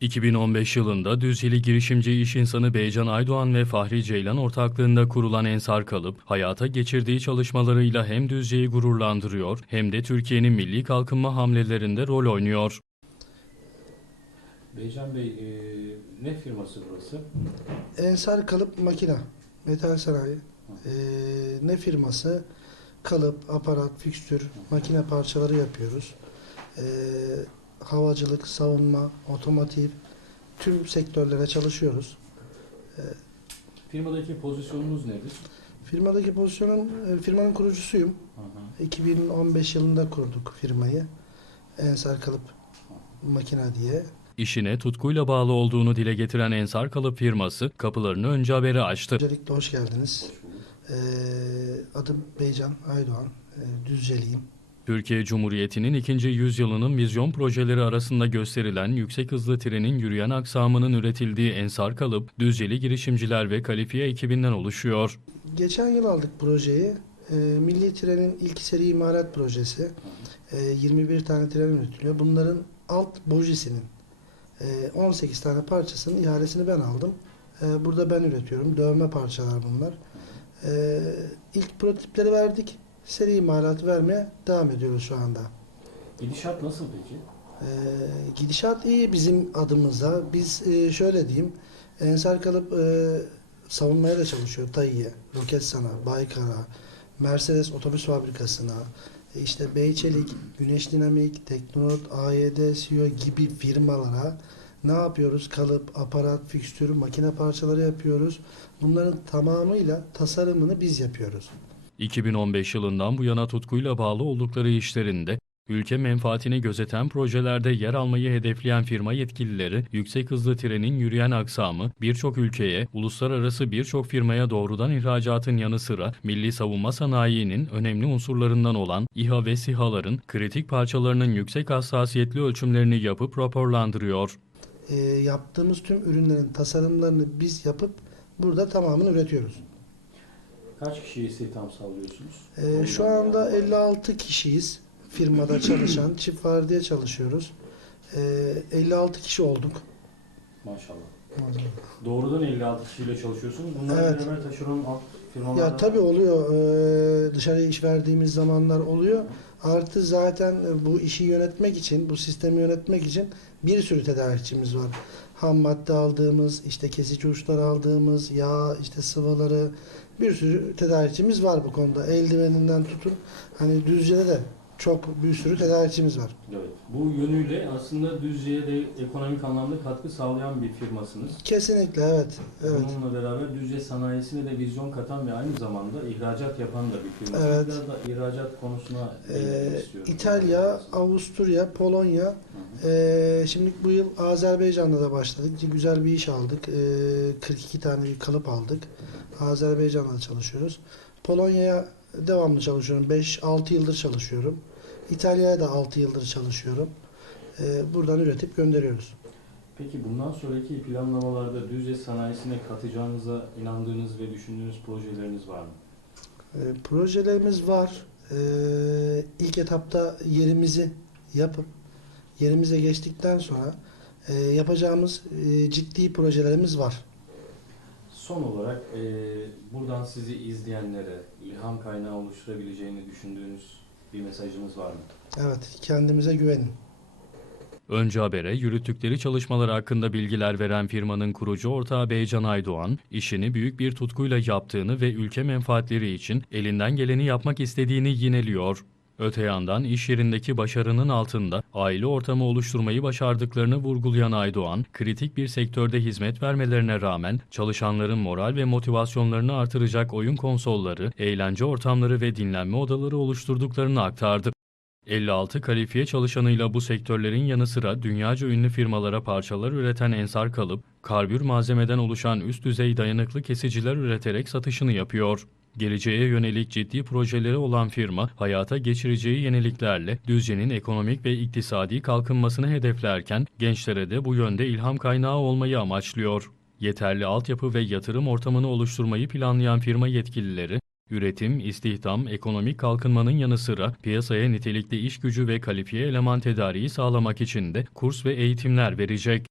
2015 yılında Düzceli girişimci iş insanı Beycan Aydoğan ve Fahri Ceylan ortaklığında kurulan Ensar Kalıp, hayata geçirdiği çalışmalarıyla hem Düzce'yi gururlandırıyor hem de Türkiye'nin milli kalkınma hamlelerinde rol oynuyor. Beycan Bey, e, ne firması burası? Ensar Kalıp Makina, metal sanayi. Ee, ne firması? Kalıp, aparat, fikstür, makine parçaları yapıyoruz. Ee, havacılık, savunma, otomotiv, tüm sektörlere çalışıyoruz. Firmadaki pozisyonunuz nedir? Firmadaki pozisyonun, e, firmanın kurucusuyum. Hı hı. 2015 yılında kurduk firmayı. Ensar Kalıp Makina diye. İşine tutkuyla bağlı olduğunu dile getiren Ensar Kalıp firması kapılarını önce habere açtı. Öncelikle hoş geldiniz. Hoş bulduk. Ee, adım Beycan Aydoğan, ee, Düzceliyim. Türkiye Cumhuriyeti'nin ikinci yüzyılının vizyon projeleri arasında gösterilen yüksek hızlı trenin yürüyen aksamının üretildiği Ensar Kalıp, Düzceli girişimciler ve kalifiye ekibinden oluşuyor. Geçen yıl aldık projeyi. Ee, Milli Tren'in ilk seri imalat projesi. Ee, 21 tane tren üretiliyor. Bunların alt bojisinin e, 18 tane parçasının ihalesini ben aldım. Ee, burada ben üretiyorum. Dövme parçalar bunlar. Ee, ilk prototipleri verdik. Seri imalatı vermeye devam ediyoruz şu anda. Gidişat nasıl peki? Ee, gidişat iyi bizim adımıza. Biz e, şöyle diyeyim. Ensar Kalıp e, savunmaya da çalışıyor. TAİ'ye, Roketsan'a, Baykar'a, Mercedes otobüs fabrikasına, e, işte Beyçelik, Güneş Dinamik, Teknot, AYD, CEO gibi firmalara ne yapıyoruz? Kalıp, aparat, fikstür, makine parçaları yapıyoruz. Bunların tamamıyla tasarımını biz yapıyoruz. 2015 yılından bu yana tutkuyla bağlı oldukları işlerinde ülke menfaatini gözeten projelerde yer almayı hedefleyen firma yetkilileri, yüksek hızlı trenin yürüyen aksamı birçok ülkeye, uluslararası birçok firmaya doğrudan ihracatın yanı sıra milli savunma sanayinin önemli unsurlarından olan İHA ve SİHA'ların kritik parçalarının yüksek hassasiyetli ölçümlerini yapıp raporlandırıyor. E, yaptığımız tüm ürünlerin tasarımlarını biz yapıp burada tamamını üretiyoruz. Kaç kişiye istihdam sağlıyorsunuz? Ee, şu anda 56 kişiyiz firmada çalışan. Çift vardiya çalışıyoruz. Ee, 56 kişi olduk. Maşallah. Doğrudan 56 kişiyle çalışıyorsunuz. Bunlar Evet. beraber taşeron alt firmalarla... Ya tabii oluyor. Ee, dışarıya iş verdiğimiz zamanlar oluyor. Artı zaten bu işi yönetmek için, bu sistemi yönetmek için bir sürü tedarikçimiz var. Ham madde aldığımız, işte kesici uçlar aldığımız, yağ, işte sıvıları bir sürü tedarikçimiz var bu konuda. Eldiveninden tutun. Hani Düzce'de de çok bir sürü tedarikçimiz var. Evet. Bu yönüyle aslında Düzce'ye de ekonomik anlamda katkı sağlayan bir firmasınız. Kesinlikle evet. Evet. Bununla beraber Düzce sanayisine de vizyon katan ve aynı zamanda ihracat yapan da bir firma. Evet. Biraz da ihracat konusuna Ee, istiyorum. İtalya, Avusturya, Polonya. Hı hı. Ee, şimdi bu yıl Azerbaycan'da da başladık. Güzel bir iş aldık. Ee, 42 tane bir kalıp aldık. Azerbaycan'da da çalışıyoruz. Polonya'ya devamlı çalışıyorum. 5-6 yıldır çalışıyorum. İtalya'ya da 6 yıldır çalışıyorum. Ee, buradan üretip gönderiyoruz. Peki bundan sonraki planlamalarda Düzce sanayisine katacağınıza inandığınız ve düşündüğünüz projeleriniz var mı? Ee, projelerimiz var. Ee, ilk etapta yerimizi yapıp yerimize geçtikten sonra e, yapacağımız e, ciddi projelerimiz var. Son olarak e, buradan sizi izleyenlere ilham kaynağı oluşturabileceğini düşündüğünüz bir mesajınız var mı? Evet, kendimize güvenin. Önce habere yürüttükleri çalışmalar hakkında bilgiler veren firmanın kurucu ortağı Beycan Aydoğan, işini büyük bir tutkuyla yaptığını ve ülke menfaatleri için elinden geleni yapmak istediğini yineliyor. Öte yandan iş yerindeki başarının altında aile ortamı oluşturmayı başardıklarını vurgulayan Aydoğan, kritik bir sektörde hizmet vermelerine rağmen çalışanların moral ve motivasyonlarını artıracak oyun konsolları, eğlence ortamları ve dinlenme odaları oluşturduklarını aktardı. 56 kalifiye çalışanıyla bu sektörlerin yanı sıra dünyaca ünlü firmalara parçalar üreten Ensar Kalıp, karbür malzemeden oluşan üst düzey dayanıklı kesiciler üreterek satışını yapıyor. Geleceğe yönelik ciddi projeleri olan firma, hayata geçireceği yeniliklerle Düzce'nin ekonomik ve iktisadi kalkınmasını hedeflerken gençlere de bu yönde ilham kaynağı olmayı amaçlıyor. Yeterli altyapı ve yatırım ortamını oluşturmayı planlayan firma yetkilileri, Üretim, istihdam, ekonomik kalkınmanın yanı sıra piyasaya nitelikli iş gücü ve kalifiye eleman tedariği sağlamak için de kurs ve eğitimler verecek.